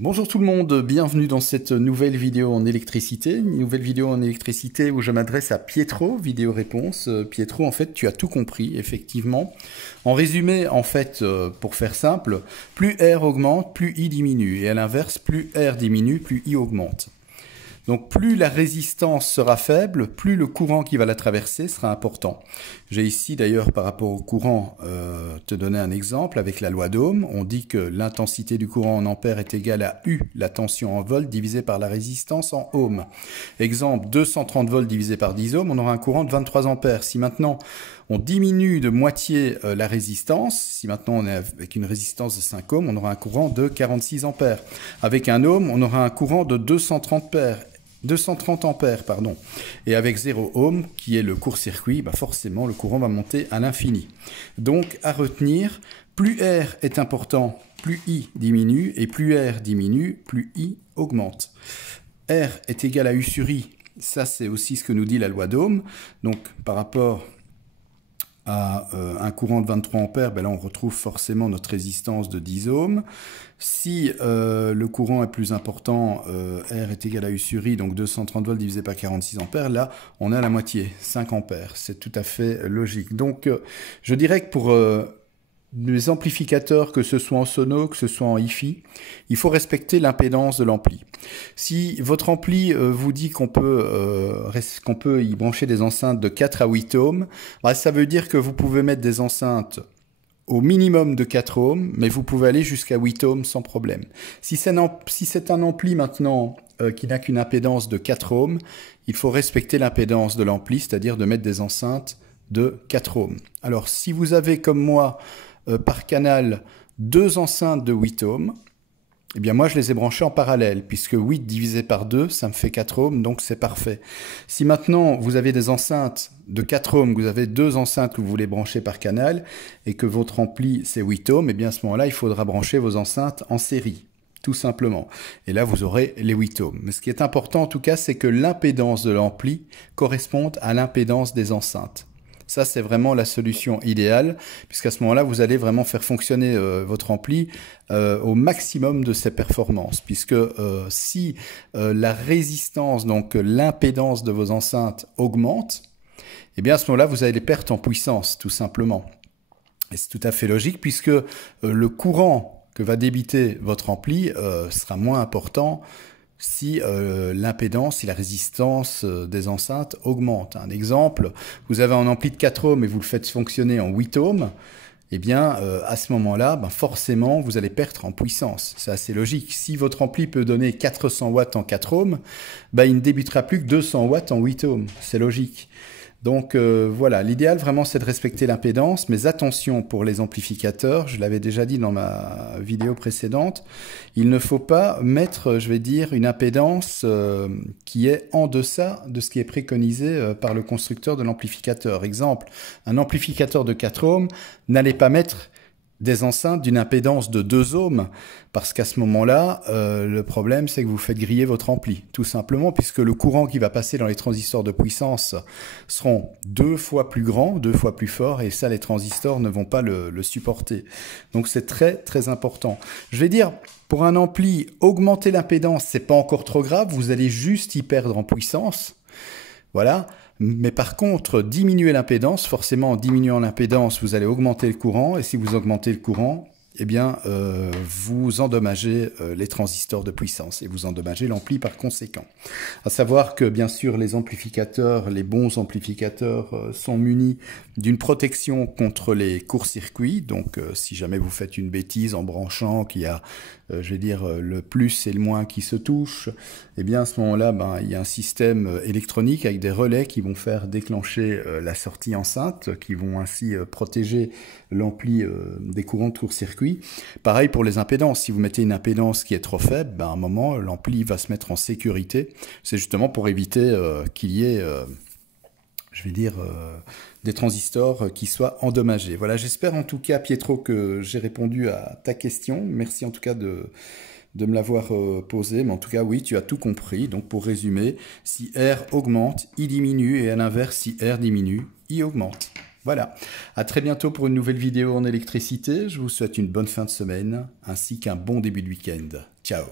Bonjour tout le monde, bienvenue dans cette nouvelle vidéo en électricité. Une nouvelle vidéo en électricité où je m'adresse à Pietro, vidéo réponse. Pietro, en fait, tu as tout compris, effectivement. En résumé, en fait, pour faire simple, plus R augmente, plus I diminue. Et à l'inverse, plus R diminue, plus I augmente. Donc plus la résistance sera faible, plus le courant qui va la traverser sera important. J'ai ici d'ailleurs par rapport au courant te donner un exemple avec la loi d'Ohm. On dit que l'intensité du courant en ampères est égale à U, la tension en volts, divisé par la résistance en ohms. Exemple, 230 volts divisé par 10 ohms, on aura un courant de 23 ampères. Si maintenant on diminue de moitié la résistance, si maintenant on est avec une résistance de 5 ohms, on aura un courant de 46 ampères. Avec un ohm, on aura un courant de 230 ampères, pardon. Et avec 0 ohm, qui est le court-circuit, bah forcément le courant va monter à l'infini. Donc à retenir, plus R est important, plus I diminue, et plus R diminue, plus I augmente. R est égal à U sur I, ça c'est aussi ce que nous dit la loi d'Ohm. Donc par rapport à un courant de 23 ampères, ben là on retrouve forcément notre résistance de 10 ohms. Si le courant est plus important, R est égal à U sur I, donc 230 volts divisé par 46 ampères, là on est à la moitié, 5 ampères. C'est tout à fait logique. Donc je dirais que pour les amplificateurs, que ce soit en sono, que ce soit en hi-fi, il faut respecter l'impédance de l'ampli. Si votre ampli vous dit qu'on peut y brancher des enceintes de 4 à 8 ohms, bah, ça veut dire que vous pouvez mettre des enceintes au minimum de 4 ohms, mais vous pouvez aller jusqu'à 8 ohms sans problème. Si c'est un ampli maintenant qui n'a qu'une impédance de 4 ohms, il faut respecter l'impédance de l'ampli, c'est-à-dire de mettre des enceintes de 4 ohms. Alors si vous avez comme moi par canal 2 enceintes de 8 ohms, eh bien moi je les ai branchées en parallèle, puisque 8 divisé par 2, ça me fait 4 ohms, donc c'est parfait. Si maintenant vous avez des enceintes de 4 ohms, vous avez 2 enceintes que vous voulez brancher par canal, et que votre ampli c'est 8 ohms, eh bien à ce moment-là il faudra brancher vos enceintes en série, tout simplement. Et là vous aurez les 8 ohms. Mais ce qui est important en tout cas, c'est que l'impédance de l'ampli corresponde à l'impédance des enceintes. Ça, c'est vraiment la solution idéale, puisqu'à ce moment-là, vous allez vraiment faire fonctionner votre ampli au maximum de ses performances, puisque si la résistance, donc l'impédance de vos enceintes augmente, eh bien à ce moment-là, vous avez des pertes en puissance, tout simplement. Et c'est tout à fait logique, puisque le courant que va débiter votre ampli sera moins important si l'impédance, si la résistance des enceintes augmente. Un exemple, vous avez un ampli de 4 ohms et vous le faites fonctionner en 8 ohms, eh bien à ce moment-là, forcément, vous allez perdre en puissance. C'est assez logique. Si votre ampli peut donner 400 watts en 4 ohms, il ne débutera plus que 200 watts en 8 ohms. C'est logique. Donc voilà, l'idéal vraiment c'est de respecter l'impédance, mais attention pour les amplificateurs, je l'avais déjà dit dans ma vidéo précédente, il ne faut pas mettre, je vais dire, une impédance qui est en deçà de ce qui est préconisé par le constructeur de l'amplificateur. Exemple, un amplificateur de 4 ohms, n'allez pas mettre des enceintes d'une impédance de 2 ohms, parce qu'à ce moment-là, le problème c'est que vous faites griller votre ampli, tout simplement, puisque le courant qui va passer dans les transistors de puissance seront 2 fois plus grands, 2 fois plus forts, et ça les transistors ne vont pas le supporter. Donc c'est très très important. Je vais dire, pour un ampli, augmenter l'impédance, c'est pas encore trop grave, vous allez juste y perdre en puissance. Voilà. Mais par contre, diminuer l'impédance, forcément en diminuant l'impédance, vous allez augmenter le courant, et si vous augmentez le courant, eh bien, vous endommagez les transistors de puissance et vous endommagez l'ampli par conséquent. À savoir que, bien sûr, les amplificateurs, les bons amplificateurs sont munis d'une protection contre les courts-circuits. Donc, si jamais vous faites une bêtise en branchant, qu'il y a, je vais dire, le plus et le moins qui se touchent, eh bien, à ce moment-là, il y a un système électronique avec des relais qui vont faire déclencher la sortie enceinte, qui vont ainsi protéger l'ampli des courants de court-circuit. Pareil pour les impédances, si vous mettez une impédance qui est trop faible, à un moment l'ampli va se mettre en sécurité. C'est justement pour éviter qu'il y ait, je vais dire, des transistors qui soient endommagés. Voilà, j'espère en tout cas, Pietro, que j'ai répondu à ta question. Merci en tout cas de me l'avoir posé, mais en tout cas, oui, tu as tout compris. Donc pour résumer, si R augmente, I diminue, et à l'inverse, si R diminue, I augmente. Voilà, à très bientôt pour une nouvelle vidéo en électricité. Je vous souhaite une bonne fin de semaine ainsi qu'un bon début de week-end. Ciao.